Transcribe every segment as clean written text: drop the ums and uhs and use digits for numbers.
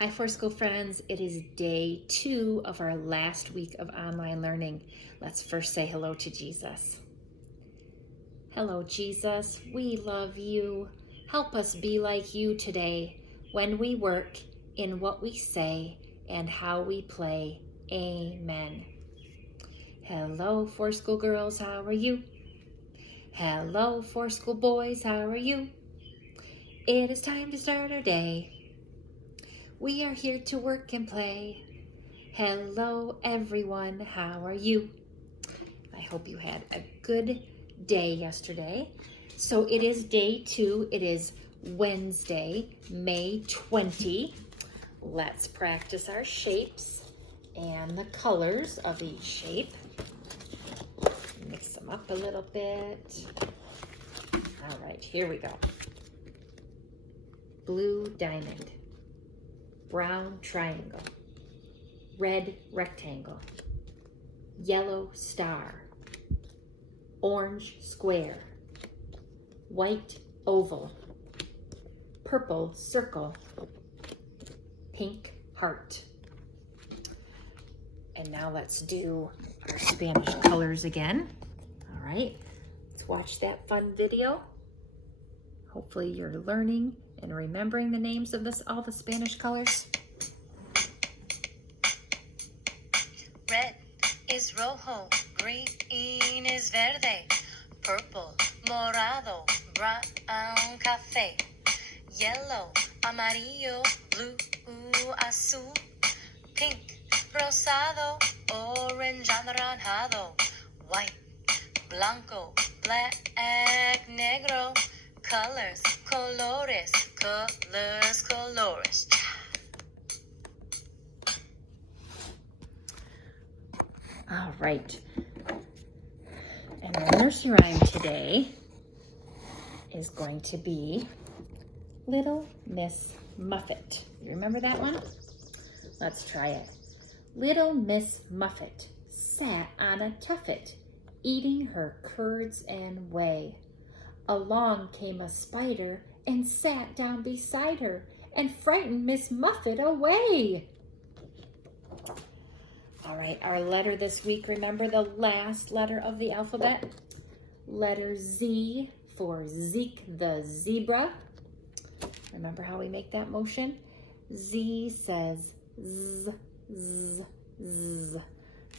Hi, Four School friends. It is day 2 of our last week of online learning. Let's first say hello to Jesus. Hello, Jesus. We love you. Help us be like you today when we work, in what we say, and how we play. Amen. Hello, Four School girls. How are you? Hello, Four School boys. How are you? It is time to start our day. We are here to work and play. Hello everyone, how are you? I hope you had a good day yesterday. So it is day 2, it is Wednesday, May 20. Let's practice our shapes and the colors of each shape. Mix them up a little bit. All right, here we go. Blue diamond, brown triangle, red rectangle, yellow star, orange square, white oval, purple circle, pink heart. And now let's do our Spanish colors again. All right, let's watch that fun video. Hopefully you're learning and remembering the names of all the Spanish colors. Red is rojo, green is verde, purple, morado, brown, café, yellow, amarillo, blue, azul, pink, rosado, orange, anaranjado, white, blanco, black, negro, colors, colores, colors, colores. All right. And our nursery rhyme today is going to be Little Miss Muffet. You remember that one? Let's try it. Little Miss Muffet sat on a tuffet, eating her curds and whey. Along came a spider and sat down beside her and frightened Miss Muffet away. All right, our letter this week, remember the last letter of the alphabet? Letter Z for Zeke the zebra. Remember how we make that motion? Z says Z, Z, Z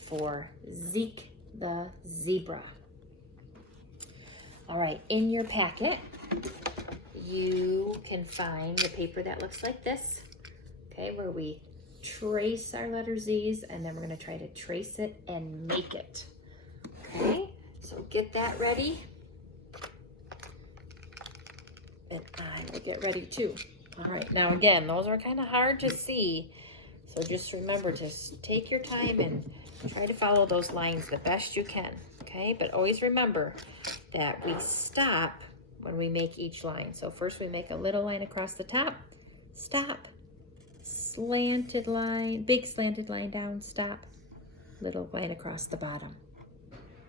for Zeke the zebra. All right, in your packet, you can find the paper that looks like this, okay, where we trace our letter Z's, and then we're going to try to trace it and make it. Okay, so get that ready. And I will get ready too. All right, now again, those are kind of hard to see, so just remember to take your time and try to follow those lines the best you can, okay? But always remember that we stop when we make each line. So first we make a little line across the top, stop, slanted line, big slanted line down, stop, little line across the bottom.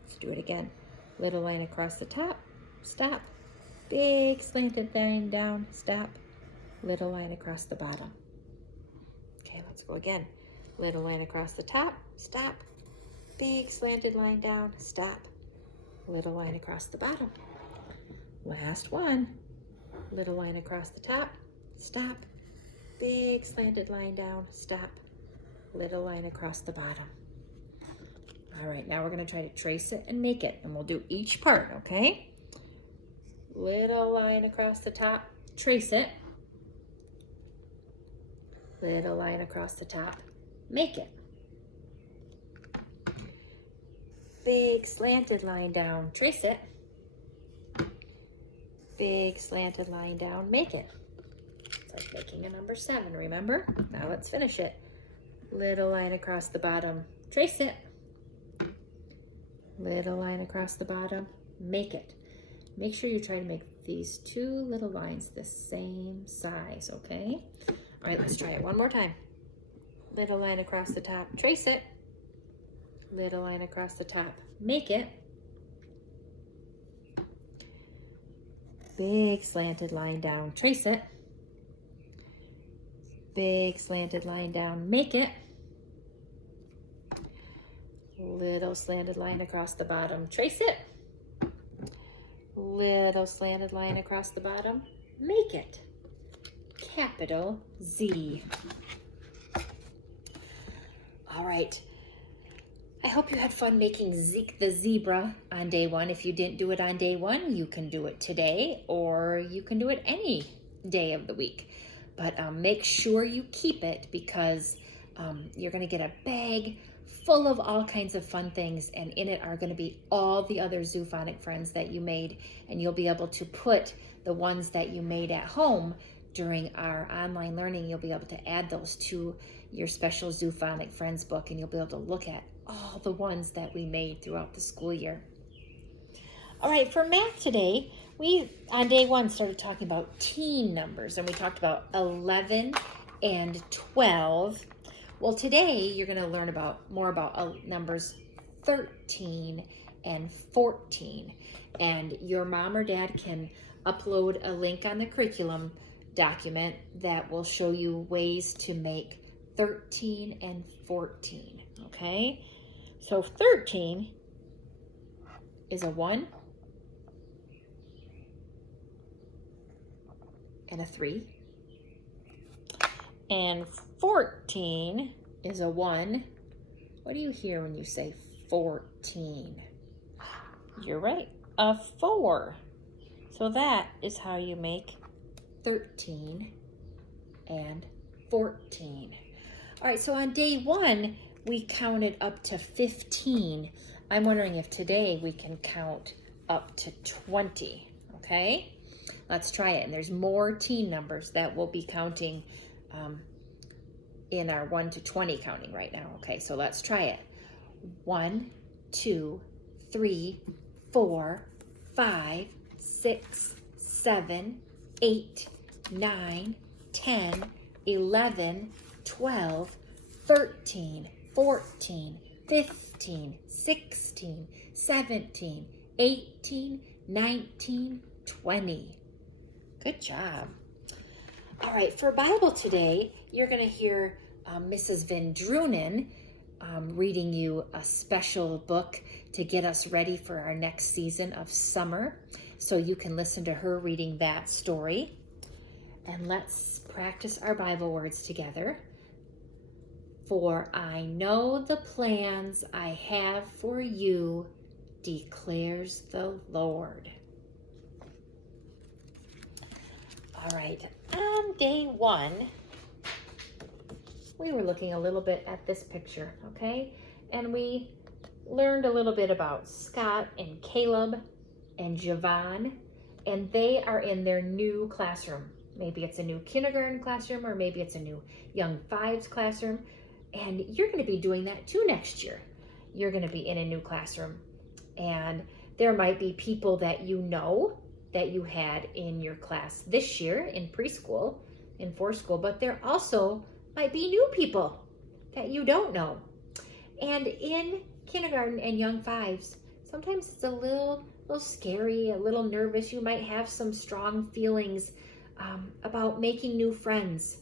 Let's do it again. Little line across the top, stop, big slanted line down, stop, little line across the bottom. Okay, let's go again. Little line across the top, stop, big slanted line down, stop, little line across the bottom. Last one. Little line across the top, stop, big slanted line down, stop, little line across the bottom. All right, now we're going to try to trace it and make it, and we'll do each part, okay? Little line across the top, trace it. Little line across the top, make it. Big slanted line down, trace it. Big slanted line down, make it. It's like making a number 7, remember? Now let's finish it. Little line across the bottom, trace it. Little line across the bottom, make it. Make sure you try to make these 2 little lines the same size, okay? All right, let's try it one more time. Little line across the top, trace it. Little line across the top, make it. Big slanted line down, trace it. Big slanted line down, make it. Little slanted line across the bottom, trace it. Little slanted line across the bottom, make it. Capital Z. All right. I hope you had fun making Zeke the zebra on day one. If you didn't do it on day one, you can do it today, or you can do it any day of the week. But make sure you keep it, because you're going to get a bag full of all kinds of fun things, and in it are going to be all the other Zoophonic friends that you made, and you'll be able to put the ones that you made at home during our online learning. You'll be able to add those to your special Zoophonic Friends book, and you'll be able to look at all the ones that we made throughout the school year. All right, for math today, we on day one started talking about teen numbers, and we talked about 11 and 12. Well, today you're going to learn more about numbers 13 and 14, and your mom or dad can upload a link on the curriculum document that will show you ways to make 13 and 14, okay? So 13 is a 1 and a 3. And 14 is a 1. What do you hear when you say 14? You're right, a 4. So that is how you make 13 and 14. All right, so on day one, we counted up to 15. I'm wondering if today we can count up to 20, okay? Let's try it. And there's more teen numbers that we'll be counting in our 1 to 20 counting right now. Okay, so let's try it. 1, 2, 3, 4, 5, 6, 7, 8, 9, 10, 11, 12, 13, 14, 15, 16, 17, 18, 19, 20. Good job. All right, for Bible today, you're going to hear Mrs. Van Drunen reading you a special book to get us ready for our next season of summer. So you can listen to her reading that story. And let's practice our Bible words together. For I know the plans I have for you, declares the Lord. All right, on day one, we were looking a little bit at this picture, okay? And we learned a little bit about Scott and Caleb and Javon, and they are in their new classroom. Maybe it's a new kindergarten classroom, or maybe it's a new Young Fives classroom. And you're going to be doing that too next year. You're going to be in a new classroom. And there might be people that you know that you had in your class this year in preschool, in foreschool, but there also might be new people that you don't know. And in kindergarten and Young Fives, sometimes it's a little scary, a little nervous. You might have some strong feelings about making new friends.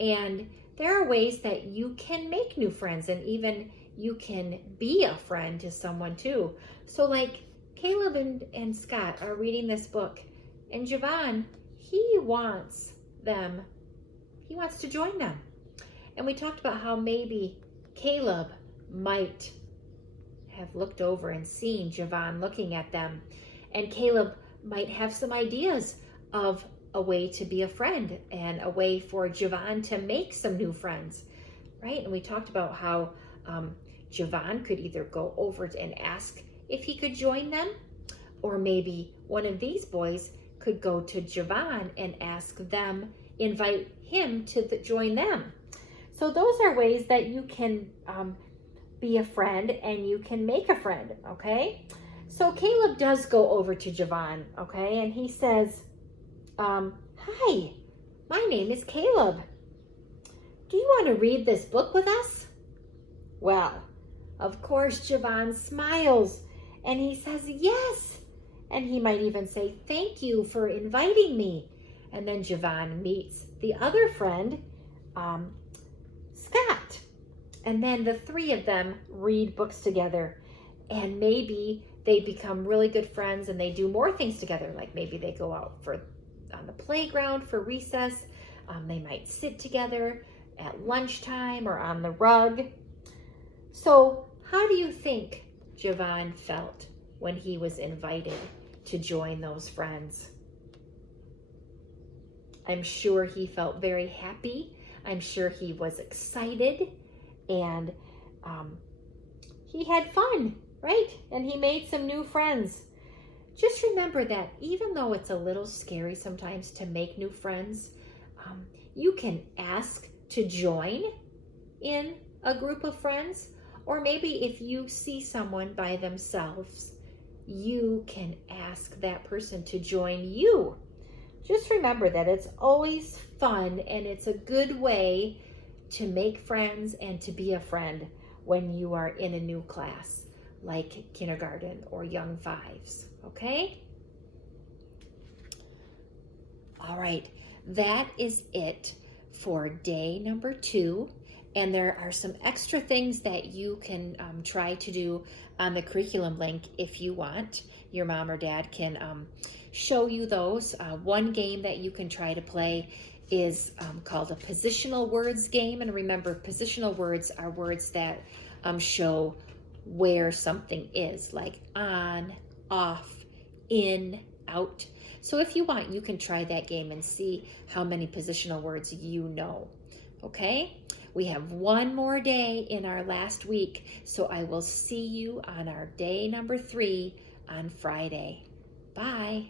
And there are ways that you can make new friends, and even you can be a friend to someone too. So like Caleb and Scott are reading this book, and Javon, he wants to join them. And we talked about how maybe Caleb might have looked over and seen Javon looking at them, and Caleb might have some ideas of a way to be a friend and a way for Javon to make some new friends, right? And we talked about how Javon could either go over and ask if he could join them, or maybe one of these boys could go to Javon and ask them, invite him to join them. So those are ways that you can be a friend and you can make a friend, okay? So Caleb does go over to Javon, okay? And he says, hi, my name is Caleb. Do you want to read this book with us? Well, of course, Javon smiles and he says, yes. And he might even say, thank you for inviting me. And then Javon meets the other friend Scott. And then the three of them read books together, and maybe they become really good friends and they do more things together. Like maybe they go out on the playground for recess. They might sit together at lunchtime or on the rug. So how do you think Javon felt when he was invited to join those friends? I'm sure he felt very happy. I'm sure he was excited, and he had fun, right? And he made some new friends. Just remember that even though it's a little scary sometimes to make new friends, you can ask to join in a group of friends, or maybe if you see someone by themselves, you can ask that person to join you. Just remember that it's always fun, and it's a good way to make friends and to be a friend when you are in a new class like kindergarten or young fives, okay? All right, that is it for day number 2. And there are some extra things that you can try to do on the curriculum link if you want. Your mom or dad can show you those. One game that you can try to play is called a positional words game. And remember, positional words are words that show where something is, like on, off, in, out. So if you want, you can try that game and see how many positional words you know. Okay? We have one more day in our last week, so I will see you on our day number 3 on Friday. Bye.